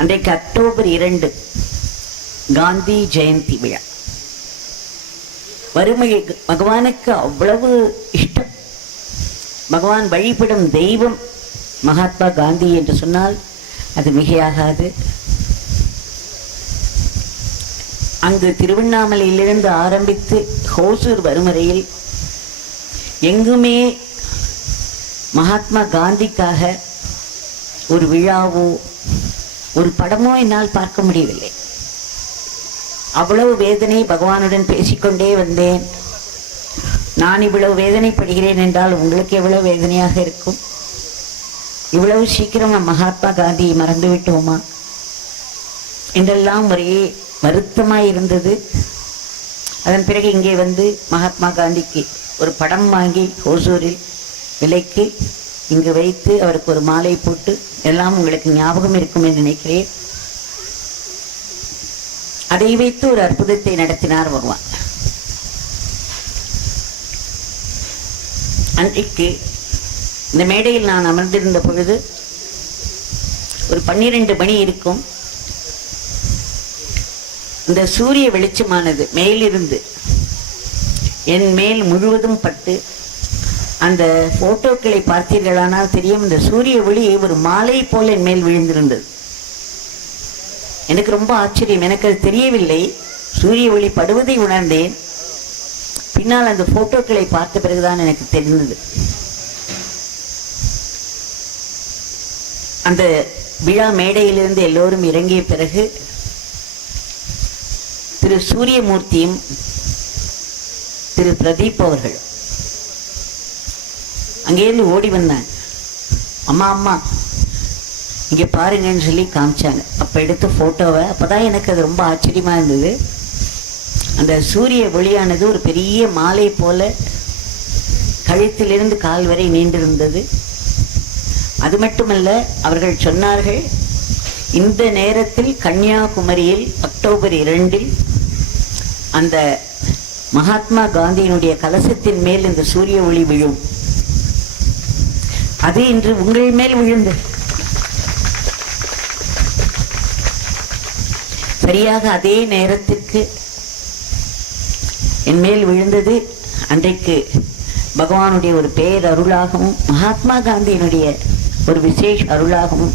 அன்றைக்கு அக்டோபர் 2 காந்தி ஜெயந்தி விழா. வறுமை பகவானுக்கு அவ்வளவு இஷ்டம். பகவான் வழிபடும் தெய்வம் மகாத்மா காந்தி என்று சொன்னால் அது மிகையாகாது. அங்கு திருவண்ணாமலையிலிருந்து ஆரம்பித்து ஹோசூர் வரும் வரையில் எங்குமே மகாத்மா காந்திக்காக ஒரு விழாவோ ஒரு படமோ என்னால் பார்க்க முடியவில்லை. அவ்வளவு வேதனை. பகவானுடன் பேசிக்கொண்டே வந்தேன். நான் இவ்வளவு வேதனைப்படுகிறேன் என்றால் உங்களுக்கு எவ்வளவு வேதனையாக இருக்கும். இவ்வளவு சீக்கிரம் மகாத்மா காந்தியை மறந்து விட்டோமா என்றெல்லாம் ஒரே வருத்தமாய் இருந்தது. அதன் பிறகு இங்கே வந்து மகாத்மா காந்திக்கு ஒரு படம் வாங்கி ஹோசூரில் விலைக்கு இங்கு வைத்து அவருக்கு ஒரு மாலை போட்டு எல்லாம் உங்களுக்கு ஞாபகம் இருக்கும் என்று நினைக்கிறேன். அதை வைத்து ஒரு அற்புதத்தை நடத்தினார் பகவான். அன்றைக்கு இந்த மேடையில் நான் அமர்ந்திருந்த பொழுது ஒரு 12 மணி இருக்கும். இந்த சூரிய வெளிச்சமானது மேலிருந்து என் மேல் முழுவதும் பட்டு அந்த போட்டோக்களை பார்த்தீர்களானால் தெரியும். இந்த சூரிய ஒளி ஒரு மாலை போல் என் மேல் விழுந்திருந்தது. எனக்கு ரொம்ப ஆச்சரியம். எனக்கு அது தெரியவில்லை. சூரிய ஒளி படுவதை உணர்ந்தேன். பின்னால் அந்த போட்டோக்களை பார்த்த பிறகுதான் எனக்கு தெரிந்தது. அந்த விழா மேடையிலிருந்து எல்லோரும் இறங்கிய பிறகு திரு சூரியமூர்த்தியும் திரு பிரதீப் அவர்கள் அங்கேருந்து ஓடி வந்தாங்க. அம்மா அம்மா இங்கே பாருங்கன்னு சொல்லி காமிச்சாங்க. அப்போ எடுத்த ஃபோட்டோவை அப்போதான் எனக்கு அது ரொம்ப ஆச்சரியமாக இருந்தது. அந்த சூரிய ஒளியானது ஒரு பெரிய மாலை போல கழுத்திலிருந்து கால் வரை நீண்டிருந்தது. அது மட்டுமல்ல, அவர்கள் சொன்னார்கள், இந்த நேரத்தில் கன்னியாகுமரியில் அக்டோபர் 2 அந்த மகாத்மா காந்தியினுடைய கலசத்தின் மேல் இந்த சூரிய ஒளி விழும். அது இன்று உங்கள் மேல் விழுந்து சரியாக அதே நேரத்திற்கு என் மேல் விழுந்தது. அன்றைக்கு பகவானுடைய ஒரு பேர் அருளாகவும் மகாத்மா காந்தியினுடைய ஒரு விசேஷ அருளாகவும்